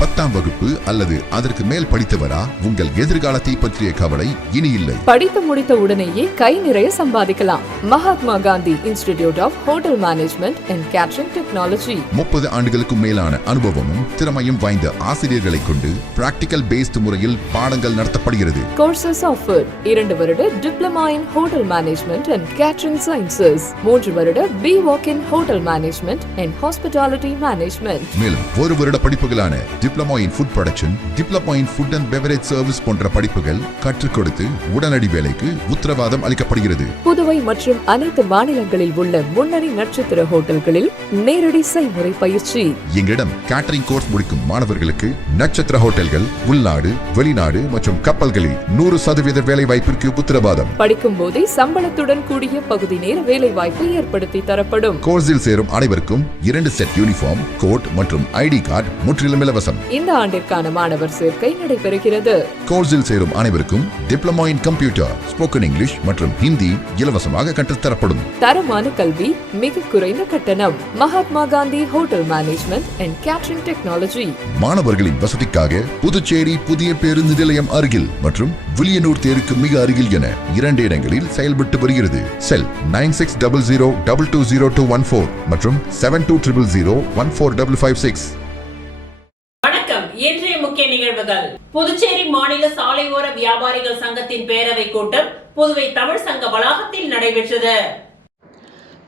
10ஆம் வகுப்பு அல்லது அதற்கு மேல் படித்தவரா? உங்கள் எதிர்காலத்தை பற்றிய கவலை இனி இல்லை. படித்து முடித்த உடனேயே கை நிறைய சம்பாதிக்கலாம். Mahatma Gandhi institute of hotel management and catering technology. 30 ஆண்டுகளுக்கும் மேலான அனுபவமும் திறமையும் வாய்ந்த ஆசிரியர்களை கொண்டு பிராக்டிகல் பேஸ்ட் முறையில் பாடங்கள் நடத்தப்படுகிறது. கோர்சஸ் ஆஃபர் 2 வருட diploma in hotel management and catering sciences, 3 வருட BWalk in hotel management and hospitality management. மேலும் 1 வருட படிப்புகளான diploma in food production, diploma in food and beverage service போன்ற படிப்புகள் கற்றுக் கொடுத்து உடனடி வேலைக்கு உத்தரவாதம் அளிக்கப்படுகிறது. புதுவை மற்றும் அனைத்து மாநிலங்களில் உள்ள முன்னணி நட்சத்திர ஹோட்டல்களில் நேரடி செய்முறை பயிற்சி. எங்களிடம் கேட்டரிங் கோர்ஸ் முடிக்கும் மாணவர்களுக்கு நட்சத்திர ஹோட்டல்கள், உள்நாடு, வெளிநாடு மற்றும் கப்பல்களில் 100% வேலை வாய்ப்பிற்கு உத்தரவாதம். படிக்கும் போதே சம்பளத்துடன் கூடிய பகுதி நேர வேலை வாய்ப்பு ஏற்படுத்தி தரப்படும். கோர்ஸில் சேரும் அனைவருக்கும் 2 செட் யூனிஃபார்ம், கோட் மற்றும் ஐடி கார்டு முற்றிலும் இலவசம். இந்த ஆண்டிற்கான மாணவர் சேர்க்கை நடைபெறுகிறது. கோர்ஸில் சேரும் அனைவருக்கும் diploma in computer, spoken English மற்றும் ஹிந்தி இலவசமாக கற்றுத்தரப்படும். தரமான கல்வி, மிக குறைந்த கட்டணம். Mahatma Gandhi hotel management and catering technology. மாணவர்களின் வசதிக்காக புதுச்சேரி புதிய பேருந்து நிலையம் அருகில் மற்றும் வில்லியனூர் தேருக்கு மிக அருகில் என 2 இடங்களில் செயல்பட்டு வருகிறது. செல் 9600220214 மற்றும் 7200014556. இன்றைய முக்கிய நிகழ்வுகள். புதுச்சேரி மாநில சாலையோர வியாபாரிகள் சங்கத்தின் பேரவை கூட்டம் புதுவை தமிழ் சங்க வளாகத்தில் நடைபெற்றது.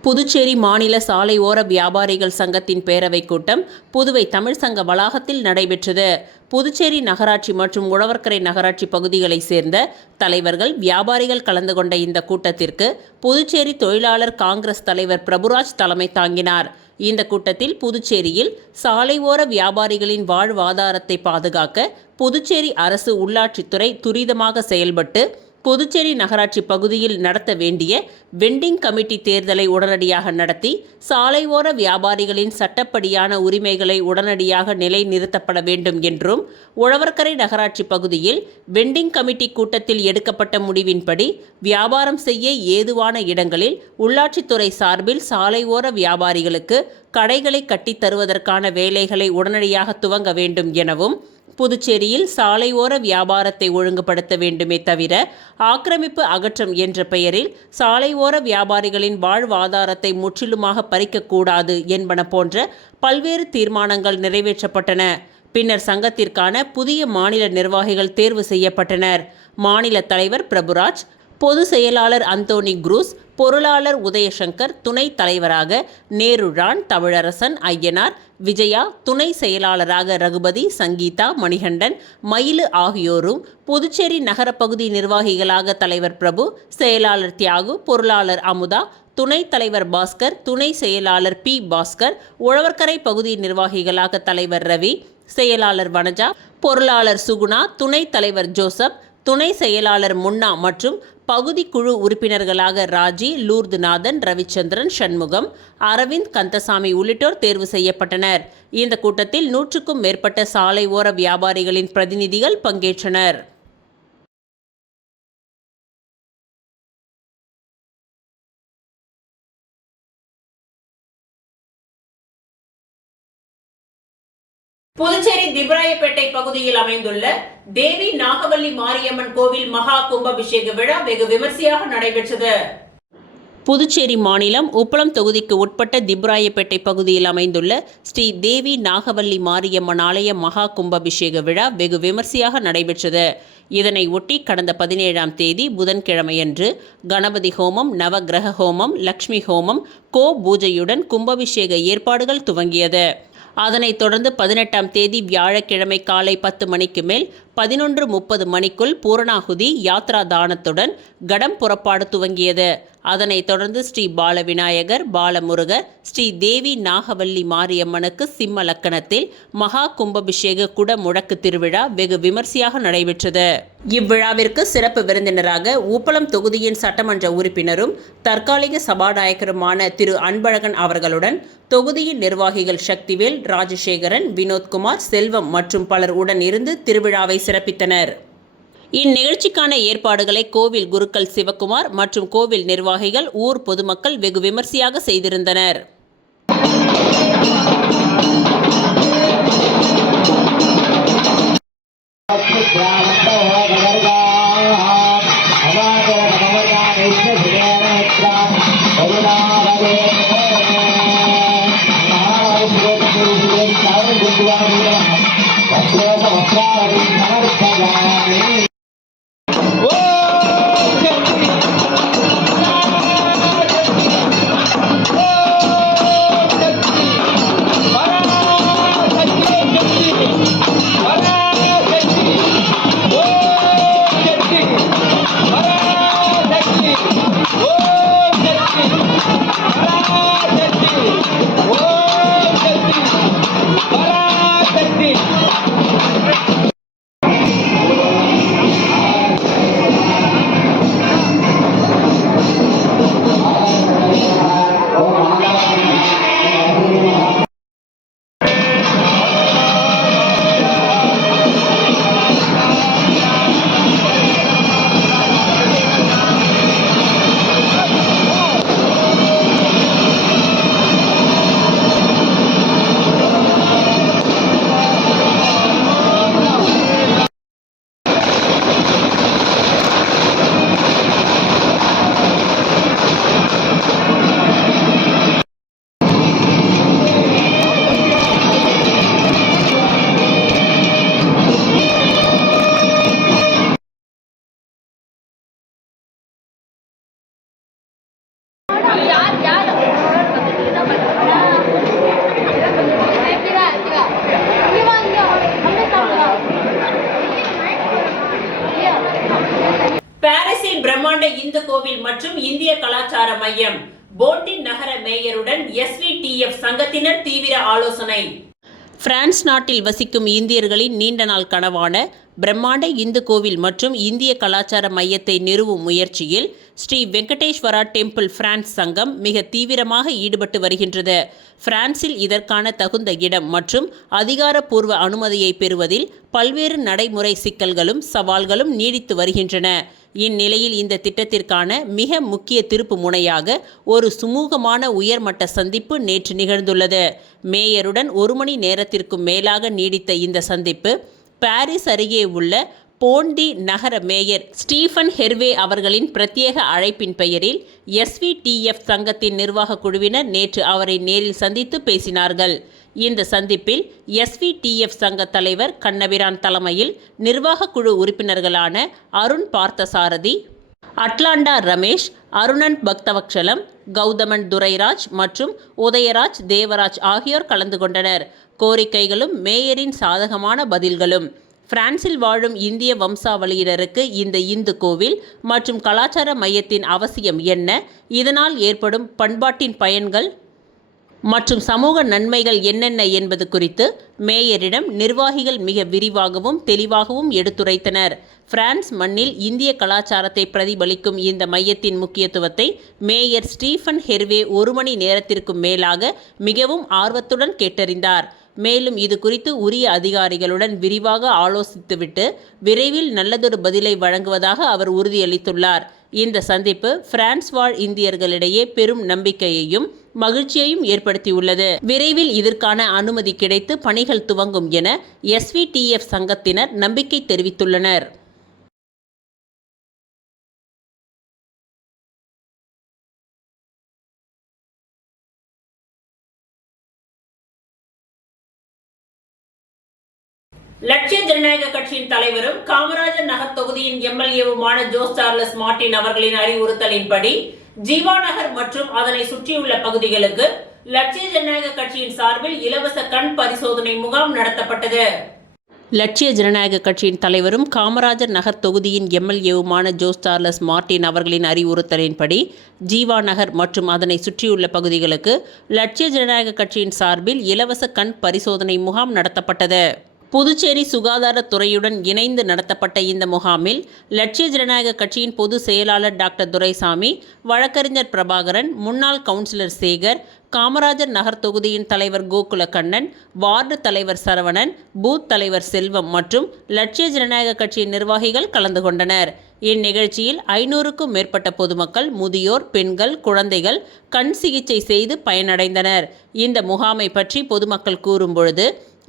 புதுச்சேரி மாநில சாலையோர வியாபாரிகள் சங்கத்தின் பேரவை கூட்டம் புதுவை தமிழ் சங்க வளாகத்தில் நடைபெற்றது. புதுச்சேரி நகராட்சி மற்றும் உழவர்கரை நகராட்சி பகுதிகளைச் சேர்ந்த தலைவர்கள், வியாபாரிகள் கலந்து கொண்ட இந்த கூட்டத்திற்கு புதுச்சேரி தொழிலாளர் காங்கிரஸ் தலைவர் பிரபுராஜ் தலைமை தாங்கினார். இந்த கூட்டத்தில் புதுச்சேரியில் சாலையோர வியாபாரிகளின் வாழ்வாதாரத்தை பாதுகாக்க புதுச்சேரி அரசு உள்ளாட்சித்துறை துரிதமாக செயல்பட்டு புதுச்சேரி நகராட்சி பகுதியில் நடத்த வேண்டிய வெண்டிங் கமிட்டி தேர்தலை உடனடியாக நடத்தி சாலையோர வியாபாரிகளின் சட்டப்படியான உரிமைகளை உடனடியாக நிலைநிறுத்தப்பட வேண்டும் என்றும், உழவர்கரை நகராட்சி பகுதியில் வெண்டிங் கமிட்டி கூட்டத்தில் எடுக்கப்பட்ட முடிவின்படி வியாபாரம் செய்ய ஏதுவான இடங்களில் உள்ளாட்சித்துறை சார்பில் சாலையோர வியாபாரிகளுக்கு கடைகளை கட்டித் தருவதற்கான வேலைகளை உடனடியாக துவங்க வேண்டும் எனவும், புதுச்சேரியில் சாலையோர வியாபாரத்தை ஒழுங்குபடுத்த வேண்டுமே தவிர ஆக்கிரமிப்பு அகற்றம் என்ற பெயரில் சாலையோர வியாபாரிகளின் வாழ்வாதாரத்தை முற்றிலுமாக பறிக்கக்கூடாது என்பன போன்ற பல்வேறு தீர்மானங்கள் நிறைவேற்றப்பட்டன. பின்னர் சங்கத்திற்கான புதிய மாநில நிர்வாகிகள் தேர்வு செய்யப்பட்டனர். மாநில தலைவர் பிரபுராஜ், பொது செயலாளர் அந்தோனி குரூஸ், பொருளாளர் உதயசங்கர், துணை தலைவராக நேருரான், தமிழரசன், ஐயனார், விஜயா, துணை செயலாளராக ரகுபதி, சங்கீதா, மணிகண்டன், மயிலு ஆகியோரும், புதுச்சேரி நகரப்பகுதி நிர்வாகிகளாக தலைவர் பிரபு, செயலாளர் தியாகு, பொருளாளர் அமுதா, துணைத் தலைவர் பாஸ்கர், துணை செயலாளர் பி பாஸ்கர், உழவர்கரை பகுதி நிர்வாகிகளாக தலைவர் ரவி, செயலாளர் வனஜா, பொருளாளர் சுகுணா, துணைத் தலைவர் ஜோசப், துணை செயலாளர் முன்னா மற்றும் பகுதி குழு உறுப்பினர்களாக ராஜி, லூர்துநாதன், ரவிச்சந்திரன், சண்முகம், அரவிந்த், கந்தசாமி உள்ளிட்டோர் தேர்வு செய்யப்பட்டனர். இந்த கூட்டத்தில் 100க்கும் மேற்பட்ட சாலை ஓர வியாபாரிகளின் பிரதிநிதிகள் பங்கேற்றனர். புதுச்சேரி திபராயப்பேட்டை பகுதியில் அமைந்துள்ள தேவி நாகவல்லி மாரியம்மன் கோவில் மகா கும்பாபிஷேக விழா வெகு விமர்சையாக நடைபெற்றது. புதுச்சேரி மாநிலம் உப்பளம் தொகுதிக்கு உட்பட்ட திபராயப்பேட்டை பகுதியில் அமைந்துள்ள ஸ்ரீ தேவி நாகவல்லி மாரியம்மன் ஆலய மகா கும்பாபிஷேக விழா வெகு விமர்சையாக நடைபெற்றது. இதனை ஒட்டி கடந்த 17ஆம் தேதி புதன்கிழமையன்று கணபதி ஹோமம், நவகிரக ஹோமம், லக்ஷ்மி ஹோமம், கோ பூஜையுடன் கும்பாபிஷேக ஏற்பாடுகள் துவங்கியது. அதனைத் தொடர்ந்து 18ஆம் தேதி வியாழக்கிழமை காலை 10 மணிக்கு மேல் 11:30 மணிக்குள் பூரணாகுதி, யாத்ரா தானத்துடன் கடம் புறப்பாடு துவங்கியது. அதனைத் தொடர்ந்து ஸ்ரீ பாலவிநாயகர், பாலமுருகர், ஸ்ரீ தேவி நாகவல்லி மாரியம்மனுக்கு சிம்ம லக்கணத்தில் மகா கும்பாபிஷேக குட முழக்கு திருவிழா வெகு விமர்சையாக நடைபெற்றது. இவ்விழாவிற்கு சிறப்பு விருந்தினராக உப்பளம் தொகுதியின் சட்டமன்ற உறுப்பினரும் தற்காலிக சபாநாயகருமான திரு அன்பழகன் அவர்களுடன் தொகுதியின் நிர்வாகிகள் சக்திவேல், ராஜசேகரன், வினோத்குமார், செல்வம் மற்றும் பலர் உடன் இருந்து திருவிழாவை சிறப்பித்தனர். இந்நிகழ்ச்சிக்கான ஏற்பாடுகளை கோவில் குருக்கள் சிவக்குமார் மற்றும் கோவில் நிர்வாகிகள், ஊர் பொதுமக்கள் வெகு விமர்சையாக செய்திருந்தனர். பாரிஸில் பிரம்மாண்ட இந்து கோவில் மற்றும் இந்திய கலாச்சார மையம் போண்டி நகர மேயருடன் SVTF சங்கத்தினர் தீவிர ஆலோசனை. பிரான்ஸ் நாட்டில் வசிக்கும் இந்தியர்களின் நீண்ட நாள் கனவான பிரம்மாண்ட இந்து கோவில் மற்றும் இந்திய கலாச்சார மையத்தை நிறுவும் முயற்சியில் ஸ்ரீ வெங்கடேஸ்வரா டெம்பிள் பிரான்ஸ் சங்கம் மிக தீவிரமாக ஈடுபட்டு வருகின்றது. பிரான்சில் இதற்கான தகுந்த இடம் மற்றும் அதிகாரப்பூர்வ அனுமதியை பெறுவதில் பல்வேறு நடைமுறை சிக்கல்களும் சவால்களும் நீடித்து வருகின்றன. இந்நிலையில் இந்த திட்டத்திற்கான மிக முக்கிய திருப்பு முனையாக ஒரு சுமூகமான உயர்மட்ட சந்திப்பு நேற்று நிகழ்ந்துள்ளது. மேயருடன் 1 மணி நேரத்திற்கும் மேலாக நீடித்த இந்த சந்திப்பு பாரிஸ் அருகே உள்ள போண்டி நகர மேயர் ஸ்டீஃபன் ஹெர்வே அவர்களின் பிரத்யேக அழைப்பின் பெயரில் SVTF சங்கத்தின் நிர்வாக குழுவினர் நேற்று அவரை நேரில் சந்தித்து பேசினார்கள். இந்த சந்திப்பில் SVTF சங்க தலைவர் கண்ணபிரான் தலைமையில் நிர்வாக குழு உறுப்பினர்களான அருண் பார்த்தசாரதி, அட்லாண்டா ரமேஷ், அருணன் பக்தவக்ஷலம், கௌதமன் துரைராஜ் மற்றும் உதயராஜ் தேவராஜ் ஆகியோர் கலந்து கொண்டனர். கோரிக்கைகளும் மேயரின் சாதகமான பதில்களும். பிரான்சில் வாழும் இந்திய வம்சாவளியினருக்கு இந்த இந்து கோவில் மற்றும் கலாச்சார மையத்தின் அவசியம் என்ன, இதனால் ஏற்படும் பண்பாட்டின் பயன்கள் மற்றும் சமூக நன்மைகள் என்னென்ன என்பது குறித்து மேயரிடம் நிர்வாகிகள் மிக விரிவாகவும் தெளிவாகவும் எடுத்துரைத்தனர். பிரான்ஸ் மண்ணில் இந்திய கலாச்சாரத்தை பிரதிபலிக்கும் இந்த மையத்தின் முக்கியத்துவத்தை மேயர் ஸ்டீஃபன் ஹெர்வே 1 மணி நேரத்திற்கும் மேலாக மிகவும் ஆர்வத்துடன் கேட்டறிந்தார். மேலும் இது குறித்து உரிய அதிகாரிகளுடன் விரிவாக ஆலோசித்துவிட்டு விரைவில் நல்லதொரு பதிலை வழங்குவதாக அவர் உறுதியளித்துள்ளார். இந்த சந்திப்பு பிரான்ஸ் வாழ் இந்தியர்களிடையே பெரும் நம்பிக்கையையும் மகிழ்ச்சியையும் ஏற்படுத்தியுள்ளது. விரைவில் இதற்கான அனுமதி கிடைத்து பணிகள் துவங்கும் என SVTF சங்கத்தினர் நம்பிக்கை தெரிவித்துள்ளனர். லட்சிய ஜனநாயக கட்சியின் தலைவரும் காமராஜர் நகர் தொகுதியின் MLAவுமான ஜோஸ் சார்லஸ் மார்டின் அவர்களின் அறிவுறுத்தலின்படி ஜீவா நகர் மற்றும் அதனை சுற்றியுள்ள பகுதிகளுக்கு லட்சிய ஜனநாயக கட்சியின் சார்பில் இலவச கண் பரிசோதனை முகாம் நடத்தப்பட்டது. லட்சிய ஜனநாயக கட்சியின் தலைவரும் காமராஜர் நகர் தொகுதியின் MLAவுமான ஜோஸ் சார்லஸ் மார்டின் அவர்களின் அறிவுறுத்தலின்படி ஜீவா நகர் மற்றும் அதனை சுற்றியுள்ள பகுதிகளுக்கு லட்சிய ஜனநாயக கட்சியின் சார்பில் இலவச கண் பரிசோதனை முகாம் நடத்தப்பட்டது. புதுச்சேரி சுகாதாரத்துறையுடன் இணைந்து நடத்தப்பட்ட இந்த முகாமில் லட்சிய ஜனநாயக கட்சியின் பொதுச் செயலாளர் டாக்டர் துரைசாமி, வழக்கறிஞர் பிரபாகரன், முன்னாள் கவுன்சிலர் சேகர், காமராஜர் நகர் தொகுதியின் தலைவர் கோகுல கண்ணன், வார்டு தலைவர் சரவணன், பூத் தலைவர் செல்வம் மற்றும் லட்சிய ஜனநாயக கட்சியின் நிர்வாகிகள் கலந்து கொண்டனர். இந்நிகழ்ச்சியில் 500க்கும் மேற்பட்ட பொதுமக்கள், முதியோர், பெண்கள், குழந்தைகள் கண் சிகிச்சை செய்து பயனடைந்தனர். இந்த முகாமை பற்றி பொதுமக்கள் கூறும்பொழுது,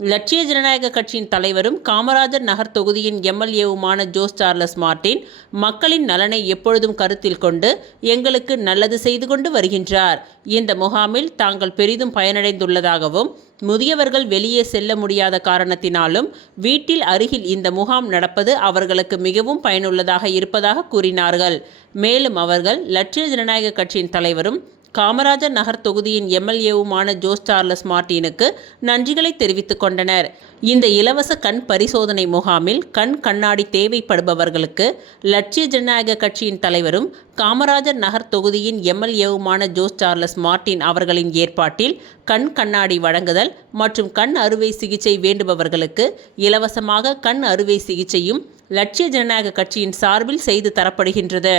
லட்சிய ஜனநாயக கட்சியின் தலைவரும் காமராஜர் நகர் தொகுதியின் எம்எல்ஏவுமான ஜோஸ் சார்லஸ் மார்ட்டின் மக்களின் நலனை எப்பொழுதும் கருத்தில் கொண்டு எங்களுக்கு நல்லது செய்து கொண்டு வருகின்றார். இந்த முகாமில் தாங்கள் பெரிதும் பயனடைந்துள்ளதாகவும் முதியவர்கள் வெளியே செல்ல முடியாத காரணத்தினாலும் வீட்டில் அருகில் இந்த முகாம் நடப்பது அவர்களுக்கு மிகவும் பயனுள்ளதாக இருப்பதாக கூறினார்கள். மேலும் அவர்கள் லட்சிய ஜனநாயக கட்சியின் தலைவரும் காமராஜர் நகர் தொகுதியின் எம்எல்ஏவுமான ஜோஸ் சார்லஸ் மார்ட்டினுக்கு நன்றிகளை தெரிவித்துக் கொண்டனர். இந்த இலவச கண் பரிசோதனை முகாமில் கண் கண்ணாடி தேவைப்படுபவர்களுக்கு லட்சிய ஜனநாயக கட்சியின் தலைவரும் காமராஜர் நகர் தொகுதியின் எம்எல்ஏவுமான ஜோஸ் சார்லஸ் மார்ட்டின் அவர்களின் ஏற்பாட்டில் கண் கண்ணாடி வழங்குதல் மற்றும் கண் அறுவை சிகிச்சை வேண்டுபவர்களுக்கு இலவசமாக கண் அறுவை சிகிச்சையும் லட்சிய ஜனநாயக கட்சியின் சார்பில் செய்து தரப்படுகின்றது.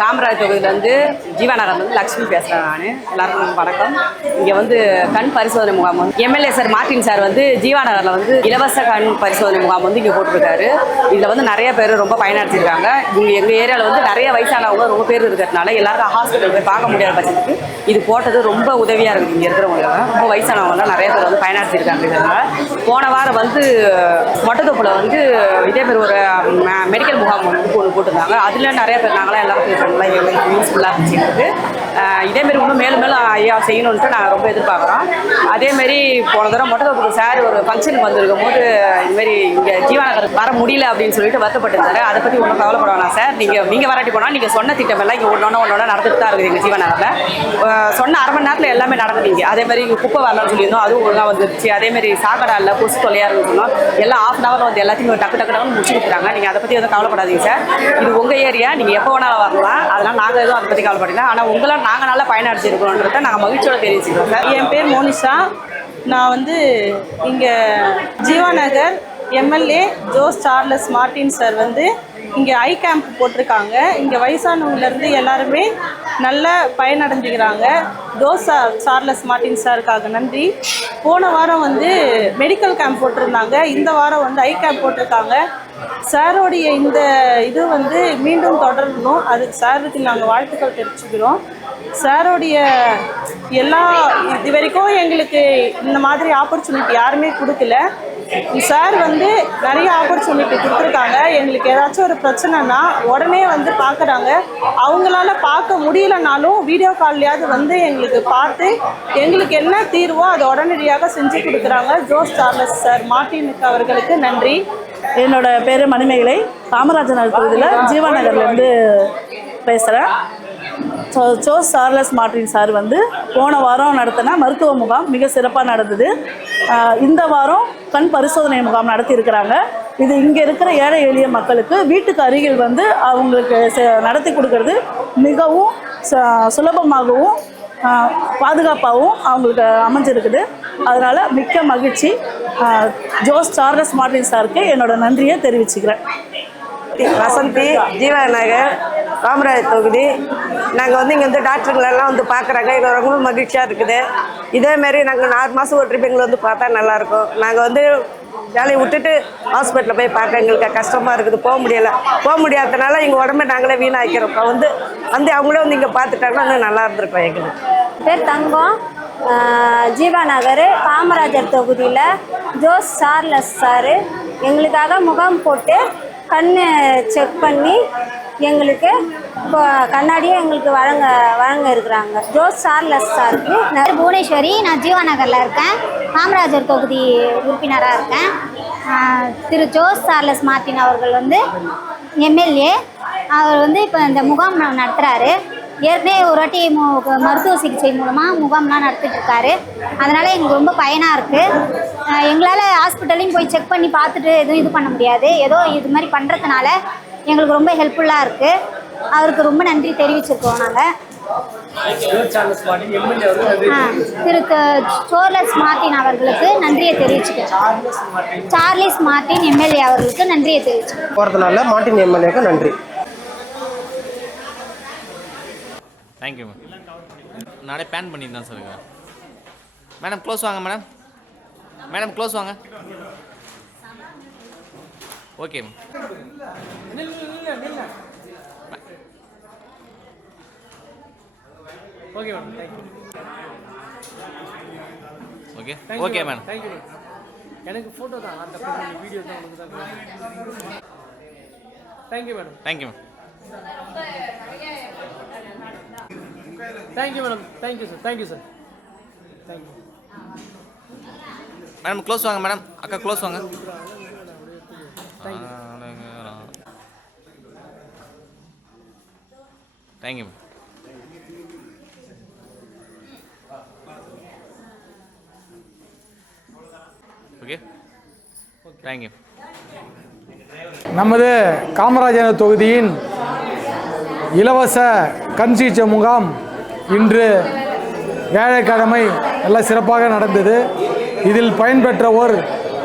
காமராஜ் தொகுதியிலேருந்து ஜீவாநகர்லேருந்து லக்ஷ்மி பேசுகிறேன். நான் எல்லாருக்கும் வணக்கம். இங்கே வந்து கண் பரிசோதனை முகாம் வந்து எம்எல்ஏ சார் மார்ட்டின் சார் வந்து ஜீவாநகரில் வந்து இலவச கண் பரிசோதனை முகாம் வந்து இங்கே போட்டிருக்காரு. இதில் வந்து நிறைய பேர் ரொம்ப பயனடைச்சிருக்காங்க. இங்கே எங்கள் ஏரியாவில் வந்து நிறைய வயசானவங்க ரொம்ப பேர் இருக்கிறதுனால எல்லாருக்கும் ஹாஸ்பிட்டல் போய் பார்க்க முடியாத பட்சத்துக்கு இது போட்டது ரொம்ப உதவியாக இருக்குது. இங்கே இருக்கிறவங்க ரொம்ப வயசானவங்கலாம் நிறைய பேர் வந்து பயனடைச்சிருக்காங்க. இதனால் போன வாரம் வந்து மொட்டத்தொப்பில் வந்து இதே பேர் ஒரு மெடிக்கல் முகாம் வந்து போட்டிருந்தாங்க. அதில் நிறைய பேர் நாங்களாம் எல்லாரும் எங்களுக்கு யூஸ்ஃபுல்லாக இருந்துச்சு. இதேமாரி இன்னும் மேலும் மேலும் ஐயா செய்யணுன்ட்டு நாங்கள் ரொம்ப எதிர்பார்க்குறோம். அதேமாரி போன தடவை மொட்டத்தொப்பு சார் ஒரு ஃபங்க்ஷனுக்கு வந்திருக்கும் போது இதுமாரி இங்கே ஜீவாநகர் வர முடியல அப்படின்னு சொல்லிட்டு வருத்தப்பட்டிருந்தாரு. அதை பற்றி ஒன்றும் கவலைப்பட வேணாம் சார். நீங்கள் வராட்டி போனால் நீங்கள் சொன்ன திட்டமெல்லாம் இங்கே ஒன்றொன்னா நடந்துட்டு தான் இருக்குது. எங்கள் ஜீவாநகரில் சொன்ன அரை மணி நேரத்தில் எல்லாமே நடந்துட்டீங்க. அதேமாதிரி இங்கே குப்பை வரலாம்னு சொல்லியிருந்தோம், அதுவும் ஒழுங்காக வந்துருச்சு. அதேமாதிரி சாக்கடை இல்லை, கொசு தொல்லையாக இருக்குன்னு சொன்னோம். எல்லாம் ஆஃப் அன் ஹவரில் வந்து எல்லாத்தையும் டக்கு டக்குன்னு முடிச்சு கொடுக்குறாங்க. நீங்கள் அதை பற்றி எதுவும் கவலைப்படாதீங்க சார். இது உங்கள் ஏரியா, நீங்கள் எப்போ வேணாலும் வரலாம். அதனால் நாங்கள் எதுவும் அதை பற்றி கவலைப்படல. ஆனால் உங்களால் நாங்கள் நல்லா பயனடைச்சிருக்கிறோன்றதை நாங்கள் மகிழ்ச்சியோட தெரிவிச்சுக்கிறோம் சார். என் பேர் மோனிஷா. நான் வந்து இங்கே ஜீவாநகர் எம்எல்ஏ ஜோஸ் சார்லஸ் மார்ட்டின் சார் வந்து இங்கே ஐ கேம்ப் போட்டிருக்காங்க. இங்கே வயசானவங்கலேருந்து எல்லாருமே நல்ல பயனடைஞ்சிக்கிறாங்க. ஜோஸ் சார்லஸ் மார்ட்டின் சாருக்காக நன்றி. போன வாரம் வந்து மெடிக்கல் கேம்ப் போட்டிருந்தாங்க. இந்த வாரம் வந்து ஐ கேம்ப் போட்டிருக்காங்க. சாரோடைய இந்த இது வந்து மீண்டும் தொடரணும். அதுக்கு சாருக்கு நாங்கள் வாழ்த்துக்கள் தெரிவிச்சுக்கிறோம். சாரோடைய எல்லா இது வரைக்கும் எங்களுக்கு இந்த மாதிரி ஆப்பர்ச்சுனிட்டி யாருமே கொடுக்கல. சார் வந்து நிறைய ஆப்பர்ச்சுனிட்டி கொடுத்துருக்காங்க. எங்களுக்கு ஏதாச்சும் ஒரு பிரச்சனைனா உடனே வந்து பார்க்குறாங்க. அவங்களால பார்க்க முடியலனாலும் வீடியோ கால்லையாவது வந்து எங்களுக்கு பார்த்து எங்களுக்கு என்ன தீர்வோ அதை உடனடியாக செஞ்சு கொடுக்குறாங்க. ஜோஸ் சார்லஸ் சார் மார்ட்டினுக்கு அவர்களுக்கு நன்றி. என்னோட பேர் மணிமேகலை. காமராஜர் நகர் தொகுதியில் ஜீவாநகர்லேருந்து பேசுகிறேன். ஜோஸ் சார்லஸ் மார்ட்டின் சார் வந்து போன வாரம் நடத்தின மருத்துவ முகாம் மிக சிறப்பாக நடந்தது. இந்த வாரம் கண் பரிசோதனை முகாம் நடத்தியிருக்கிறாங்க. இது இங்கே இருக்கிற ஏழை எளிய மக்களுக்கு வீட்டுக்கு அருகில் வந்து அவங்களுக்கு நடத்தி கொடுக்கறது மிகவும் சுலபமாகவும் பாதுகாப்பாகவும் அவங்களுக்கு அமைஞ்சிருக்குது. அதனால் மிக்க மகிழ்ச்சி. ஜோஸ் சார்லஸ் மார்ட்டின் சாருக்கு என்னோட நன்றியை தெரிவிச்சுக்கிறேன். வசந்தி, ஜீவாநகர், காமராஜ் தொகுதி. நாங்கள் வந்து இங்கே வந்து டாக்டருங்களெல்லாம் வந்து பார்க்குறாங்க. இது ரொம்ப மகிழ்ச்சியாக இருக்குது. இதேமாரி நாங்கள் 6 மாதம் ஒரு ட்ரிப் எங்களை வந்து பார்த்தா நல்லாயிருக்கும். நாங்கள் வந்து வேலையை விட்டுட்டு ஹாஸ்பிட்டலில் போய் பார்க்க எங்களுக்கு கஷ்டமாக இருக்குது. போக முடியாததுனால எங்கள் உடம்பை நாங்களே வீணாக்கிறோம். வந்து அவங்களே வந்து இங்கே பார்த்துட்டாங்கன்னா இன்னும் நல்லா இருந்திருக்கோம். எங்களுக்கு பேர் தங்கம். ஜீவாநகர் காமராஜர் தொகுதியில் ஜோஸ் சார்லஸ் சார் எங்களுக்காக முகாம் போட்டு கண் செக் பண்ணி எங்களுக்கு இப்போ கண்ணாடியே எங்களுக்கு வழங்க இருக்கிறாங்க. ஜோஸ் சார்லஸ் சாருக்கு புவனேஸ்வரி. நான் ஜீவாநகரில் இருக்கேன். காமராஜர் தொகுதி உறுப்பினராக இருக்கேன். திரு ஜோஸ் சார்லஸ் மார்ட்டின் அவர்கள் வந்து எம்எல்ஏ. அவர் வந்து இப்போ இந்த முகாம் நடத்துகிறாரு. ஏற்கனவே ஒரு வாட்டி மருத்துவ சிகிச்சை மூலமாக முகாம்லாம் நடத்திட்டுருக்காரு. அதனால் எங்களுக்கு ரொம்ப பயனாக இருக்குது. எங்களால் ஹாஸ்பிட்டலையும் போய் செக் பண்ணி பார்த்துட்டு எதுவும் இது பண்ண முடியாது. ஏதோ இது மாதிரி பண்ணுறதுனால எங்களுக்கு ரொம்ப ஹெல்ப்ஃபுல்லாக இருக்குது. அவருக்கு ரொம்ப நன்றி தெரிவிச்சிருக்கோம் நாங்கள். திரு சார்லஸ் மார்ட்டின் அவர்களுக்கு நன்றியை தெரிவிச்சுக்கிறோம். சார்லஸ் மார்ட்டின் எம்எல்ஏ அவர்களுக்கு நன்றியை தெரிவிச்சுக்கிறோம். போகிறதுனால மார்ட்டின் எம்எல்ஏக்கு நன்றி. Thank you ma'am. நானே பேன் பண்ணியிருந்தேன் சார். மேடம் க்ளோஸ் வாங்க. மேடம் க்ளோஸ் வாங்க. Okay ma'am. Okay madam thank you. Okay okay madam. Thank you. எனக்கு ஃபோட்டோ தான் அந்த வீடியோ தான் உங்களுக்கு தான். Thank you madam. Thank you ma'am. Thank you madam. Thank you sir. Thank you sir. Thank you madam close வாங்க மேடம். அக்கா க்ளோஸ் வாங்க. தேங்க்யூ. Okay thank you. நமது காமராஜர் தொகுதியின் இலவச கண் சிகிச்சை முகாம் இன்று வியாழக்கிழமை நல்ல சிறப்பாக நடந்தது. இதில் பயன்பெற்றவோர்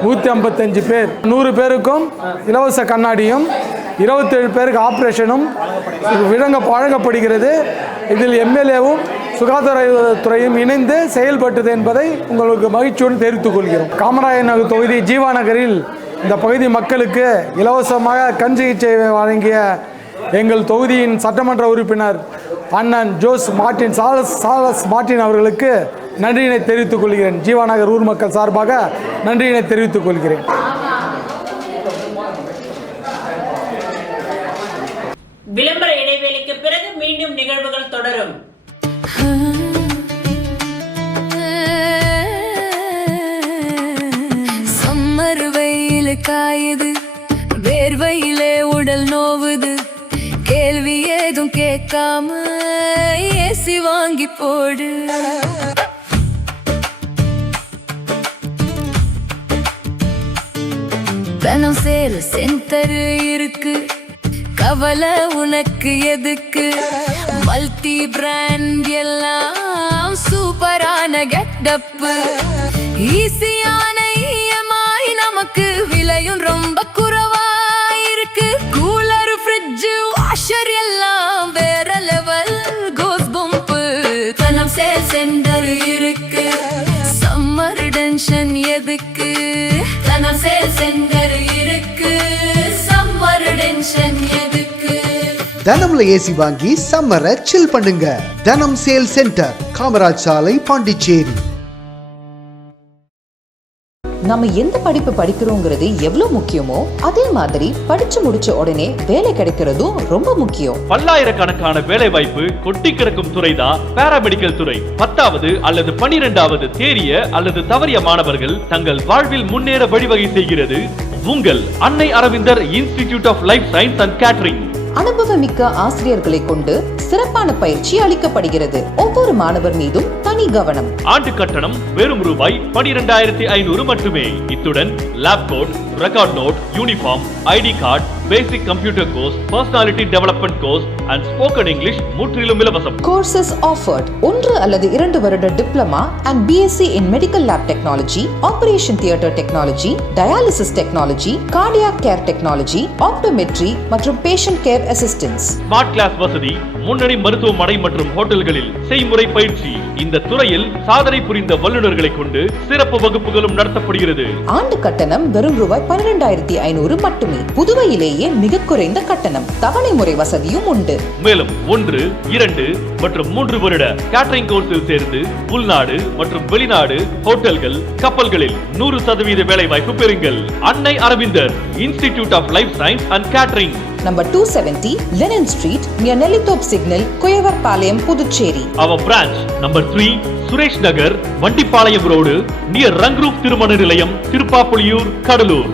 155 பேர். 100 பேருக்கும் இலவச கண்ணாடியும் 27 பேருக்கு ஆப்ரேஷனும் வழங்கப்படுகிறது. இதில் எம்எல்ஏவும் சுகாதாரத்துறையும் இணைந்து செயல்பட்டது என்பதை உங்களுக்கு மகிழ்ச்சியுடன் தெரிவித்துக் கொள்கிறோம். காமராஜர் நகர் தொகுதி ஜீவா நகரில் இந்த பகுதி மக்களுக்கு இலவசமாக கண் சிகிச்சை வழங்கிய எங்கள் தொகுதியின் சட்டமன்ற உறுப்பினர் அண்ணன் ஜோஸ் மார்ட்டின் சார்லஸ் மார்ட்டின் அவர்களுக்கு நன்றியினை தெரிவித்துக் கொள்கிறேன். ஜீவாநகர் ஊர் மக்கள் சார்பாக நன்றியினை தெரிவித்துக் கொள்கிறேன். விளம்பர இடைவேளைக்கு பிறகு மீண்டும் நிகழ்வுகள் தொடரும். சம்மர் வெயில் காயுது, வேர்வையிலே உடல் நோவுது, கேள்வி ஏதும் கேட்காம ஏசி வாங்கி போடு. தனம் சேல் சென்டர் இருக்கு, கவலை உனக்கு எதுக்கு? மல்டி பிராண்ட் எல்லாம் சூப்பரான கெட்டப்பு, ஈஸியான இஎம்ஐ, நமக்கு விலையும் ரொம்ப குறைவா இருக்கு. கூலர், ஃப்ரிட்ஜ், வாஷர் எல்லாம் வேற லெவல் கோஸ் பம்பு. தனம் சேல் சென்டர் இருக்கு, சம்மர் டென்ஷன் எதுக்கு? தனம் சேல் சென்டர் இருக்கு, சம்மர் டென்ஷன் எதுக்கு? தனம்ல ஏசி வாங்கி சம்மரை சில் பண்ணுங்க. தனம் சேல் சென்டர், காமராஜ் சாலை, பாண்டிச்சேரி. நம்ம எந்த படிப்பு படிக்கிறோங்கிறது எவ்வளவு முக்கியமோ அதே மாதிரி படிச்சு முடிச்ச உடனே வேலை கிடைக்கிறதும் ரொம்ப முக்கியம். பல்லாயிரக்கணக்கான வேலை வாய்ப்பு கொட்டி கிடக்கும் துறைதான் பாராமெடிக்கல் துறை. 10வது அல்லது 12வது தேறிய அல்லது தவறிய மாணவர்கள் தங்கள் வாழ்வில் முன்னேற வழிவகை செய்கிறது உங்கள் அன்னை Aravindar institute of life science and catering. அனுபவமிக்க ஆசிரியர்களை கொண்டு சிறப்பான பயிற்சி அளிக்கப்படுகிறது. ஒவ்வொரு மாணவர் மீதும் தனி கவனம். ஆண்டு கட்டணம் வெறும் ரூபாய் 12,500 மட்டுமே. இத்துடன் lab coat, record note, uniform, ID card, basic computer course, personality development course and spoken English முற்றிலும் இலவசம். கோர்சஸ் ஆஃபர்ட் 1 அல்லது 2 வருட diploma and BSc in medical lab technology, operation theatre technology, dialysis technology, cardiac care technology, optometry மற்றும் patient care assistance. Smart class வசதி, முன்னணி மருத்துவமனை மற்றும் ஹோட்டல்களில் செய்முறை பயிற்சி. இந்த துறையில் சாதனை புரிந்த வல்லுநர்களை கொண்டு சிறப்பு வகுப்புகளும் நடத்தப்படுகிறது. ஆண்டு கட்டணம் வெறும் ரூபாய் 12,500 மட்டுமே. புதுவையிலேயே மிக குறைந்த கட்டணம். தவணை முறை வசதியும் உண்டு. மேலும் 1, 2 மற்றும் 3 வருட கேட்டரிங் கோர்ஸில் சேர்ந்து உள்நாடு மற்றும் வெளிநாடு ஹோட்டல்கள், கப்பல்களில் 100% வேலை வாய்ப்பு பெறுங்கள். அன்னை Aravindar institute of life science and catering, number 270 Lenin street, near Nellithope signal, Kuyavarpalayam, Puducherry. Our branch number 3 Suresh Nagar, Vandipalayam road, near Rangroop திருமண நிலையம், திருப்பாப்புலியூர், கடலூர்.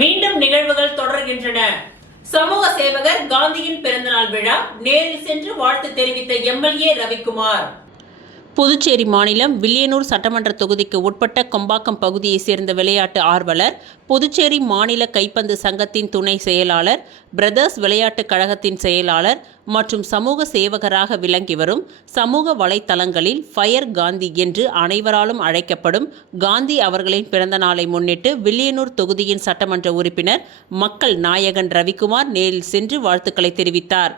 மீண்டும் நிகழ்வுகள் தொடர்கின்றன. சமூக சேவகர் காந்தியின் பிறந்தநாள் விழா, நேரில் சென்று வாழ்த்து தெரிவித்த எம்எல்ஏ ரவிக்குமார். புதுச்சேரி மாநிலம் வில்லியனூர் சட்டமன்ற தொகுதிக்கு உட்பட்ட கொம்பாக்கம் பகுதியைச் சேர்ந்த விளையாட்டு ஆர்வலர், புதுச்சேரி மாநில கைப்பந்து சங்கத்தின் துணை செயலாளர், பிரதர்ஸ் விளையாட்டுக் கழகத்தின் செயலாளர் மற்றும் சமூக சேவகராக விளங்கி வரும் சமூக வலைத்தளங்களில் ஃபயர் காந்தி என்று அனைவராலும் அழைக்கப்படும் காந்தி அவர்களின் பிறந்த நாளை முன்னிட்டு வில்லியனூர் தொகுதியின் சட்டமன்ற உறுப்பினர் மக்கள் நாயகன் ரவிக்குமார் நேரில் சென்று வாழ்த்துக்களை தெரிவித்தார்.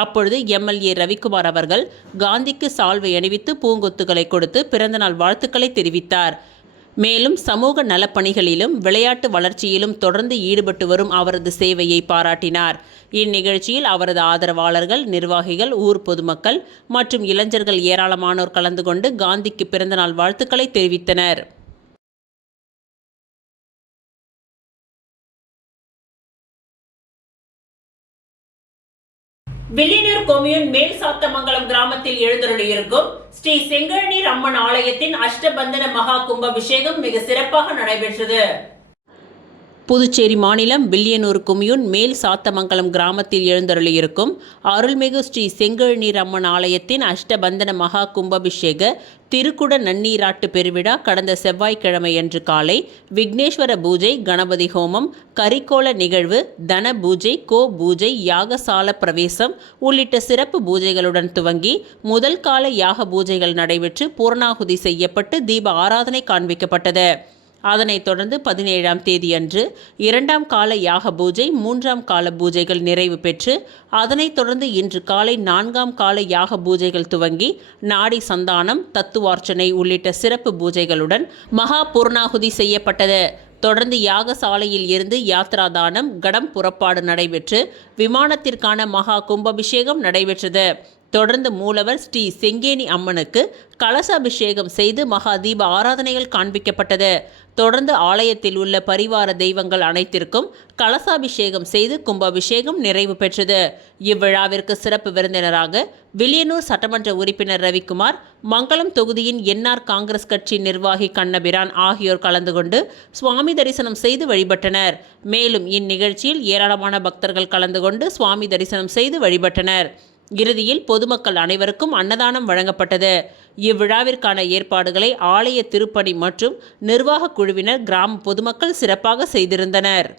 அப்பொழுது எம்எல்ஏ ரவிக்குமார் அவர்கள் காந்திக்கு சால்வை அணிவித்து பூங்கொத்துகளை கொடுத்து பிறந்தநாள் வாழ்த்துக்களை தெரிவித்தார். மேலும் சமூக நலப்பணிகளிலும் விளையாட்டு வளர்ச்சியிலும் தொடர்ந்து ஈடுபட்டு வரும் அவரது சேவையை பாராட்டினார். இந்நிகழ்ச்சியில் அவரது ஆதரவாளர்கள், நிர்வாகிகள், ஊர் பொதுமக்கள் மற்றும் இளைஞர்கள் ஏராளமானோர் கலந்து கொண்டு காந்திக்கு பிறந்தநாள் வாழ்த்துக்களை தெரிவித்தனர். வில்லியனூர் கொம்யூன் மேல் சாத்தமங்கலம் கிராமத்தில் எழுந்தருளியிருக்கும் ஸ்ரீ செங்கழநீர் அம்மன் ஆலயத்தின் அஷ்டபந்தன மகா கும்பாபிஷேகம் மிக சிறப்பாக நடைபெற்றது. புதுச்சேரி மாநிலம் வில்லியனூர் கொம்யூன் மேல் சாத்தமங்கலம் கிராமத்தில் எழுந்தருளியிருக்கும் அருள்மிகு ஸ்ரீ செங்கழநீர் அம்மன் ஆலயத்தின் அஷ்டபந்தன மகா கும்பாபிஷேக திருக்குட நன்னீராட்டு பெருவிழா கடந்த செவ்வாய்க்கிழமையன்று காலை விக்னேஸ்வர பூஜை, கணபதி ஹோமம், கரிக்கோள நிகழ்வு, தன பூஜை, கோ பூஜை, யாகசால பிரவேசம் உள்ளிட்ட சிறப்பு பூஜைகளுடன் துவங்கி முதல் கால யாக பூஜைகள் நடைபெற்று பூர்ணாகுதி செய்யப்பட்டு தீப ஆராதனை காண்பிக்கப்பட்டது. அதனைத் தொடர்ந்து 17ஆம் தேதியன்று 2ஆம் கால யாக பூஜை, 3ஆம் கால பூஜைகள் நிறைவு பெற்று அதனைத் தொடர்ந்து இன்று காலை 4ஆம் கால யாக பூஜைகள் துவங்கி நாடி சந்தானம், தத்துவார்ச்சனை உள்ளிட்ட சிறப்பு பூஜைகளுடன் மகா பூர்ணாகுதி செய்யப்பட்டது. தொடர்ந்து யாகசாலையில் இருந்து யாத்ராதானம், கடம் புறப்பாடு நடைபெற்று விமானத்திற்கான மகா கும்பாபிஷேகம் நடைபெற்றது. தொடர்ந்து மூலவர் ஸ்ரீ செங்கேணி அம்மனுக்கு கலச அபிஷேகம் செய்து மகா தீப ஆராதனைகள் காண்பிக்கப்பட்டது. தொடர்ந்து ஆலயத்தில் உள்ள பரிவார தெய்வங்கள் அனைத்திற்கும் கலசாபிஷேகம் செய்து கும்பாபிஷேகம் நிறைவு பெற்றது. இவ்விழாவிற்கு சிறப்பு விருந்தினராக வில்லியனூர் சட்டமன்ற உறுப்பினர் ரவிக்குமார், மங்களம் தொகுதியின் என்ஆர் காங்கிரஸ் கட்சி நிர்வாகி கண்ணபிரான் ஆகியோர் கலந்து கொண்டு சுவாமி தரிசனம் செய்து வழிபட்டனர். மேலும் இந்நிகழ்ச்சியில் ஏராளமான பக்தர்கள் கலந்து கொண்டு சுவாமி தரிசனம் செய்து வழிபட்டனர். இறுதியில் பொதுமக்கள் அனைவருக்கும் அன்னதானம் வழங்கப்பட்டது. இவ்விழாவிற்கான ஏற்பாடுகளை ஆலய திருப்பணி மற்றும் நிர்வாக குழுவினர், கிராம பொதுமக்கள் சிறப்பாக செய்திருந்தனர்.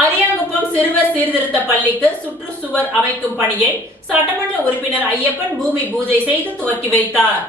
அரியாங்குப்பம் சிறுவர் சீர்திருத்த பள்ளிக்கு சுற்றுச்சுவர் அமைக்கும் பணியை சட்டமன்ற உறுப்பினர் ஐயப்பன் பூமி பூஜை செய்து துவக்கி வைத்தார்.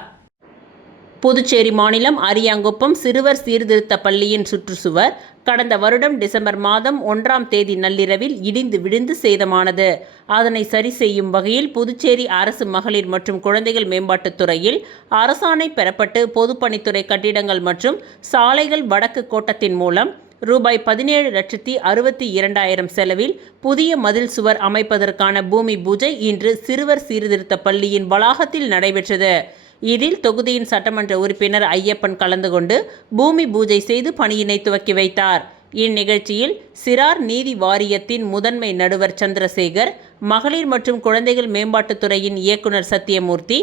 புதுச்சேரி மாநிலம் அரியாங்குப்பம் சிறுவர் சீர்திருத்த பள்ளியின் சுற்றுச்சுவர் கடந்த வருடம் டிசம்பர் மாதம் 1ஆம் தேதி நள்ளிரவில் இடிந்து விழுந்து சேதமானது. அதனை சரி செய்யும் வகையில் புதுச்சேரி அரசு மகளிர் மற்றும் குழந்தைகள் மேம்பாட்டுத் துறையில் அரசாணை பெறப்பட்டு பொதுப்பணித்துறை கட்டிடங்கள் மற்றும் சாலைகள் வடக்கு கோட்டத்தின் மூலம் ரூபாய் 17,62,000 செலவில் புதிய மதில் சுவர் அமைப்பதற்கான பூமி பூஜை இன்று சிறுவர் சீர்திருத்த பள்ளியின் வளாகத்தில் நடைபெற்றது. இதில் தொகுதியின் சட்டமன்ற உறுப்பினர் ஐயப்பன் கலந்து கொண்டு பூமி பூஜை செய்து பணியினை துவக்கி வைத்தார். இந்நிகழ்ச்சியில் சிறார் நீதி வாரியத்தின் முதன்மை நடுவர் சந்திரசேகர், மகளிர் மற்றும் குழந்தைகள் மேம்பாட்டுத்துறையின் இயக்குனர் சத்தியமூர்த்தி,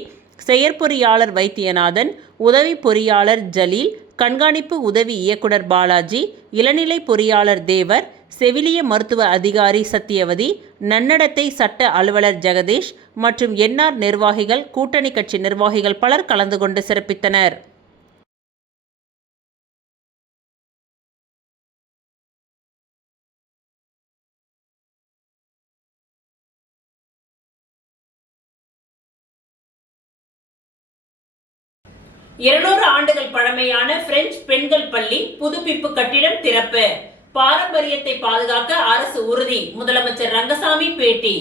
செயற்பொறியாளர் வைத்தியநாதன், உதவி பொறியாளர் ஜலீல், கண்காணிப்பு உதவி இயக்குனர் பாலாஜி, இளநிலை பொறியாளர் தேவர், செவிலிய மருத்துவ அதிகாரி சத்தியவதி, நன்னடத்தை சட்ட அலுவலர் ஜெகதீஷ் மற்றும் என்ஆர் நிர்வாகிகள், கூட்டணி கட்சி நிர்வாகிகள் பலர் கலந்து கொண்டு சிறப்பித்தனர். ஆண்டுகள் பழமையான பிரெஞ்சு பெண்கள் பள்ளி புதுப்பிப்பு கட்டிடம் திறப்பு. பாரம்பரியத்தை பாதுகாக்க அரசு உறுதி. முதலமைச்சர் ரங்கசாமி பேட்டி.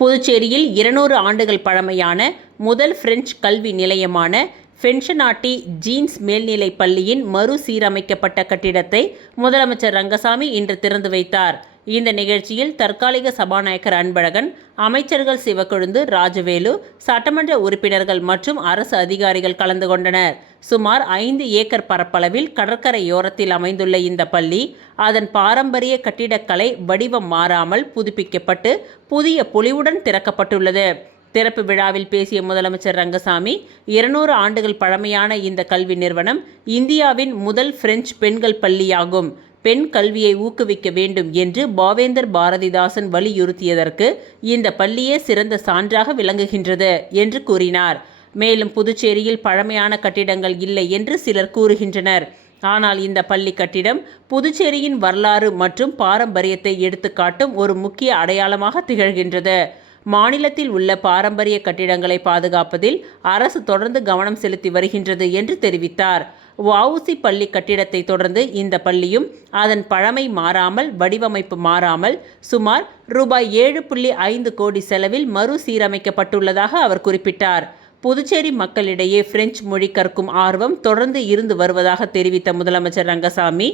புதுச்சேரியில் 200 ஆண்டுகள் பழமையான முதல் பிரெஞ்சு கல்வி நிலையமான ஃபென்ஷனாட்டி ஜீன்ஸ் மேல்நிலை பள்ளியின் மறுசீரமைக்கப்பட்ட கட்டிடத்தை முதலமைச்சர் ரங்கசாமி இன்று திறந்து வைத்தார். இந்த நிகழ்ச்சியில் தற்காலிக சபாநாயகர் அன்பழகன், அமைச்சர்கள் சிவக்கொழுந்து, ராஜவேலு, சட்டமன்ற உறுப்பினர்கள் மற்றும் அரசு அதிகாரிகள் கலந்து கொண்டனர். சுமார் 5 ஏக்கர் பரப்பளவில் கடற்கரையோரத்தில் அமைந்துள்ள இந்த பள்ளி அதன் பாரம்பரிய கட்டிடக்கலை வடிவம் மாறாமல் புதுப்பிக்கப்பட்டு புதிய பொலிவுடன் திறக்கப்பட்டுள்ளது. திறப்பு விழாவில் பேசிய முதலமைச்சர் ரங்கசாமி, 200 ஆண்டுகள் பழமையான இந்த கல்வி நிறுவனம் இந்தியாவின் முதல் பிரெஞ்சு பெண்கள் பள்ளியாகும். பெண் கல்வியை ஊக்குவிக்க வேண்டும் என்று பாவேந்தர் பாரதிதாசன் வலியுறுத்தியதற்கு இந்த பள்ளியே சிறந்த சான்றாக விளங்குகின்றது என்று கூறினார். மேலும் புதுச்சேரியில் பழமையான கட்டிடங்கள் இல்லை என்று சிலர் கூறுகின்றனர். ஆனால் இந்த பள்ளி கட்டிடம் புதுச்சேரியின் வரலாறு மற்றும் பாரம்பரியத்தை எடுத்துக்காட்டும் ஒரு முக்கிய அடையாளமாக திகழ்கின்றது. மாநிலத்தில் உள்ள பாரம்பரிய கட்டிடங்களை பாதுகாப்பதில் அரசு தொடர்ந்து கவனம் செலுத்தி வருகின்றது என்று தெரிவித்தார். வஉசி பள்ளி கட்டிடத்தை தொடர்ந்து இந்த பள்ளியும் அதன் பழமை மாறாமல், வடிவமைப்பு மாறாமல் சுமார் ரூபாய் 7.5 கோடி செலவில் மறுசீரமைக்கப்பட்டுள்ளதாக அவர் குறிப்பிட்டார். புதுச்சேரி மக்களிடையே பிரெஞ்சு மொழி கற்கும் ஆர்வம் தொடர்ந்து இருந்து வருவதாக தெரிவித்த முதலமைச்சர் ரங்கசாமி,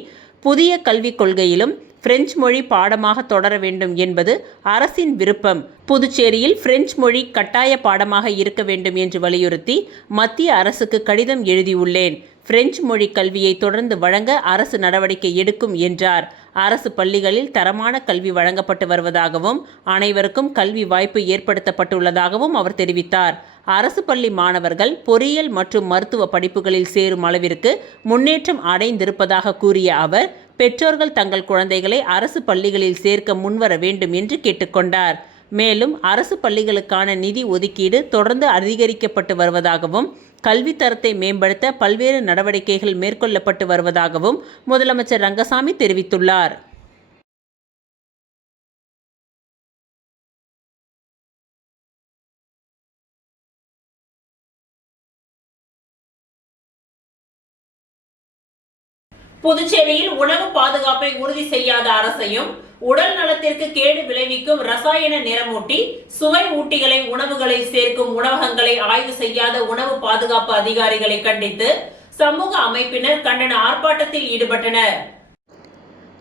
புதிய கல்விக் கொள்கையிலும் பிரெஞ்சு மொழி பாடமாக தொடர வேண்டும் என்பது அரசின் விருப்பம். புதுச்சேரியில் பிரெஞ்சு மொழி கட்டாய பாடமாக இருக்க வேண்டும் என்று வலியுறுத்தி மத்திய அரசுக்கு கடிதம் எழுதியுள்ளேன். பிரெஞ்சு மொழி கல்வியை தொடர்ந்து வழங்க அரசு நடவடிக்கை எடுக்கும் என்றார். அரசு பள்ளிகளில் தரமான கல்வி வழங்கப்பட்டு வருவதாகவும் அனைவருக்கும் கல்வி வாய்ப்பு ஏற்படுத்தப்பட்டுள்ளதாகவும் அவர் தெரிவித்தார். அரசு பள்ளி மாணவர்கள் பொறியியல் மற்றும் மருத்துவ படிப்புகளில் சேரும் அளவிற்கு முன்னேற்றம் அடைந்திருப்பதாக கூறிய அவர், பெற்றோர்கள் தங்கள் குழந்தைகளை அரசு பள்ளிகளில் சேர்க்க முன்வர வேண்டும் என்று கேட்டுக்கொண்டார். மேலும் அரசு பள்ளிகளுக்கான நிதி ஒதுக்கீடு தொடர்ந்து அதிகரிக்கப்பட்டு வருவதாகவும் கல்வித்தரத்தை மேம்படுத்த பல்வேறு நடவடிக்கைகள் மேற்கொள்ளப்பட்டு வருவதாகவும் முதலமைச்சர் ரங்கசாமி தெரிவித்துள்ளார். புதுச்சேரியில் உணவு பாதுகாப்பை உறுதி செய்யாத அரசையும் உடல் நலத்திற்கு கேடு விளைவிக்கும் ரசாயன நிறமூட்டி, சுவை ஊட்டிகளை உணவுகளில் சேர்க்கும் உணவகங்களை ஆய்வு செய்யாத உணவு பாதுகாப்பு அதிகாரிகளை கண்டித்து சமூக அமைப்பினர் கண்டன ஆர்ப்பாட்டத்தில் ஈடுபட்டனர்.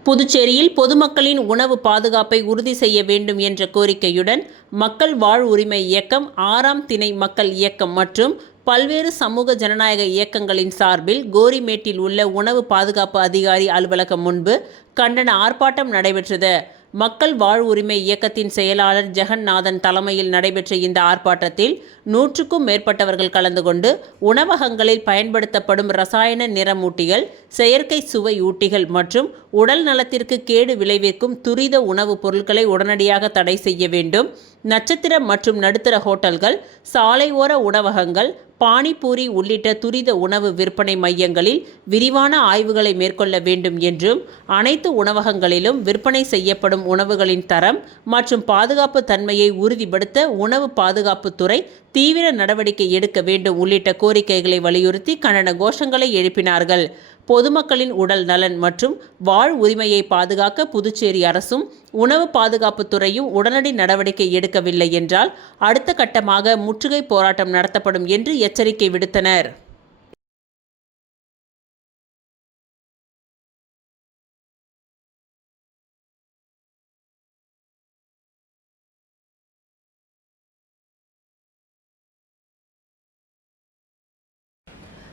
புதுச்சேரியில் பொதுமக்களின் உணவு பாதுகாப்பை உறுதி செய்ய வேண்டும் என்ற கோரிக்கையுடன் மக்கள் வாழ் உரிமை இயக்கம், 6ஆம் திணை மக்கள் இயக்கம் மற்றும் பல்வேறு சமூக ஜனநாயக இயக்கங்களின் சார்பில் கோரிமேட்டில் உள்ள உணவு பாதுகாப்பு அதிகாரி அலுவலகம் முன்பு கண்டன ஆர்ப்பாட்டம் நடைபெற்றது. மக்கள் வாழ் உரிமை இயக்கத்தின் செயலாளர் ஜெகநாதன் தலைமையில் நடைபெற்ற இந்த ஆர்ப்பாட்டத்தில் 100க்கும் மேற்பட்டவர்கள் கலந்து கொண்டு உணவகங்களில் பயன்படுத்தப்படும் ரசாயன நிறமூட்டிகள், செயற்கை சுவை ஊட்டிகள் மற்றும் உடல் நலத்திற்கு கேடு விளைவிக்கும் துரித உணவுப் பொருட்களை உடனடியாக தடை செய்ய வேண்டும், நட்சத்திர மற்றும் நடுத்தர ஹோட்டல்கள், சாலை ஓர உணவகங்கள், பானிபூரி உள்ளிட்ட துரித உணவு விற்பனை மையங்களில் விரிவான ஆய்வுகளை மேற்கொள்ள வேண்டும் என்றும், அனைத்து உணவகங்களிலும் விற்பனை செய்யப்படும் உணவுகளின் தரம் மற்றும் பாதுகாப்பு தன்மையை உறுதிப்படுத்த உணவு பாதுகாப்புத்துறை தீவிர நடவடிக்கை எடுக்க வேண்டும் உள்ளிட்ட கோரிக்கைகளை வலியுறுத்தி கண்டன கோஷங்களை எழுப்பினார்கள். பொதுமக்களின் உடல் நலன் மற்றும் வாழ் உரிமையை பாதுகாக்க புதுச்சேரி அரசும் உணவு பாதுகாப்புத்துறையும் உடனடி நடவடிக்கை எடுக்கவில்லை என்றால் அடுத்த கட்டமாக முற்றுகை போராட்டம் நடத்தப்படும் என்று எச்சரிக்கை விடுத்தனர்.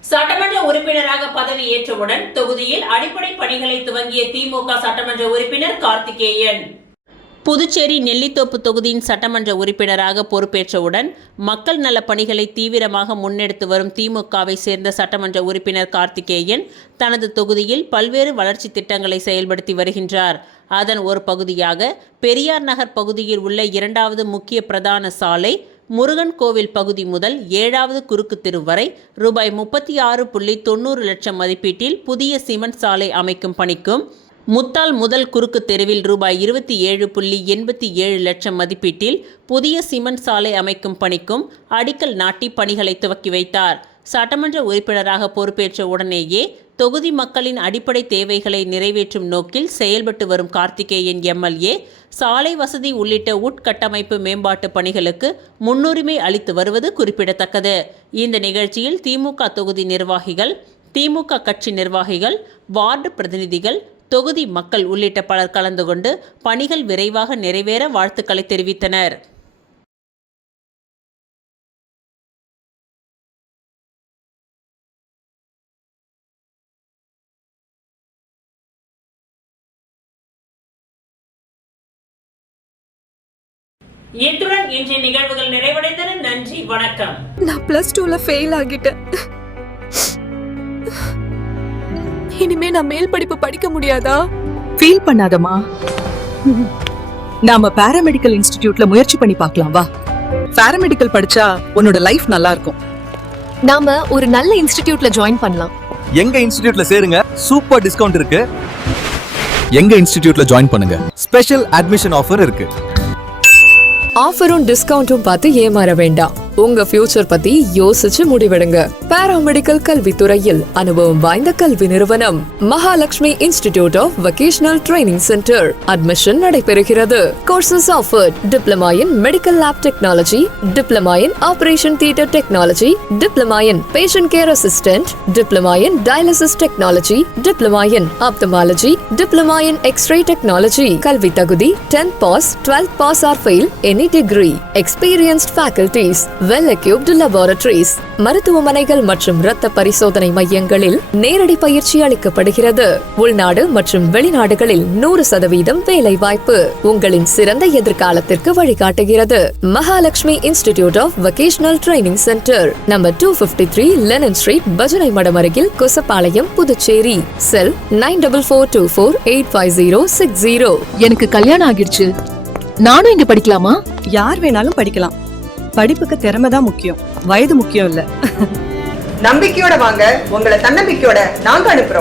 சட்டமன்ற உறுப்பினராக பதவி ஏற்றவுடன் தொகுதியில் அடிப்படை பணிகளை துவங்கிய திமுக சட்டமன்ற உறுப்பினர் கார்த்திகேயன். புதுச்சேரி நெல்லித்தோப்பு தொகுதியின் சட்டமன்ற உறுப்பினராக பொறுப்பேற்றவுடன் மக்கள் நல பணிகளை தீவிரமாக முன்னெடுத்து வரும் திமுகவை சேர்ந்த சட்டமன்ற உறுப்பினர் கார்த்திகேயன் தனது தொகுதியில் பல்வேறு வளர்ச்சி திட்டங்களை செயல்படுத்தி வருகின்றார். அதன் ஒரு பகுதியாக பெரியார் நகர் பகுதியில் உள்ள 2வது முக்கிய பிரதான சாலை, முருகன் கோவில் பகுதி முதல் 7வது குறுக்கு தெரு வரை ரூபாய் 36.90 லட்சம் மதிப்பீட்டில் புதிய சிமெண்ட் சாலை அமைக்கும் பணிக்கும், முத்தால் முதல் குறுக்கு தெருவில் ரூபாய் 27.87 லட்சம் மதிப்பீட்டில் புதிய சிமெண்ட் சாலை அமைக்கும் பணிக்கும் அடிக்கல் நாட்டி பணிகளை துவக்கி வைத்தார். சட்டமன்ற உறுப்பினராக பொறுப்பேற்ற உடனேயே தொகுதி மக்களின் அடிப்படை தேவைகளை நிறைவேற்றும் நோக்கில் செயல்பட்டு வரும் கார்த்திகேயன் எம்எல்ஏ சாலை வசதி உள்ளிட்ட உட்கட்டமைப்பு மேம்பாட்டு பணிகளுக்கு முன்னுரிமை அளித்து வருவது குறிப்பிடத்தக்கது. இந்த நிகழ்ச்சியில் திமுக தொகுதி நிர்வாகிகள், திமுக கட்சி நிர்வாகிகள், வார்டு பிரதிநிதிகள், தொகுதி மக்கள் உள்ளிட்ட பலர் கலந்து கொண்டு பணிகள் விரைவாக நிறைவேற வாழ்த்துக்களை தெரிவித்தனர். இத்துடன் இன்றைய நிகழ்வுகள் நிறைவடைந்தன. நன்றி, வணக்கம். நான் +2ல ஃபெயில் ஆகிட்டேன். இனிமே நான் மேல் படிப்பு படிக்க முடியாதா? ஃபீல் பண்ணாதமா, நாம பாராமெடிக்கல் இன்ஸ்டிடியூட்ல முயற்சி பண்ணி பார்க்கலாம் வா. பாராமெடிக்கல் படிச்சா உன்னோட லைஃப் நல்லா இருக்கும். நாம ஒரு நல்ல இன்ஸ்டிடியூட்ல ஜாயின் பண்ணலாம். எங்க இன்ஸ்டிடியூட்ல சேருங்க, சூப்பர் டிஸ்கவுண்ட் இருக்கு. எங்க இன்ஸ்டிடியூட்ல ஜாயின் பண்ணுங்க, ஸ்பெஷல் அட்மிஷன் ஆஃபர் இருக்கு. ஆஃபரும் டிஸ்கவுண்டும் பார்த்து ஏமாற வேண்டாம். உங்க ஃபியூச்சர் பத்தி யோசிச்சு முடிவெடுங்க. பாராமெடிக்கல் கல்வித்துறையில் அனுபவம் வாய்ந்த கல்வி நிறுவனம் Mahalakshmi institute of vocational training centre. Admission நடைபெறுகிறது. Courses offered: diploma in medical lab technology, diploma in operation theatre technology, diploma in patient care assistant, diploma in dialysis technology, diploma in ophthalmology, diploma in x-ray technology. கல்வி தகுதி 10th pass, 12th pass or fail, any degree. Experienced faculties, well equipped laboratories. மருத்துவமனைகள் மற்றும் இரத்த பரிசோதனை மையங்களில் நேரடி பயிற்சி அளிக்கப்படுகிறது. உள்நாடு மற்றும் வெளிநாடுகளில் 100% வேலை வாய்ப்பு உங்களின் சிறந்த எதிர்காலத்திற்கு வழிகாட்டுகிறது. Mahalakshmi institute of vocational training centre, number 253 Lenin street, பஜனை மடம் அருகில், கொசப்பாளையம், புதுச்சேரி. செல் 9442485060. எனக்கு கல்யாணம் ஆகிடுச்சு, நானும் இங்க படிக்கலாமா? யார் வேணாலும் படிக்கலாம். படிப்புக்கு திறமை தான் முக்கியம், வயது முக்கியம் இல்ல. நம்பிக்கையோட வாங்க, உங்களை தன்னம்பிக்கையோட நாங்க அனுப்புறோம்.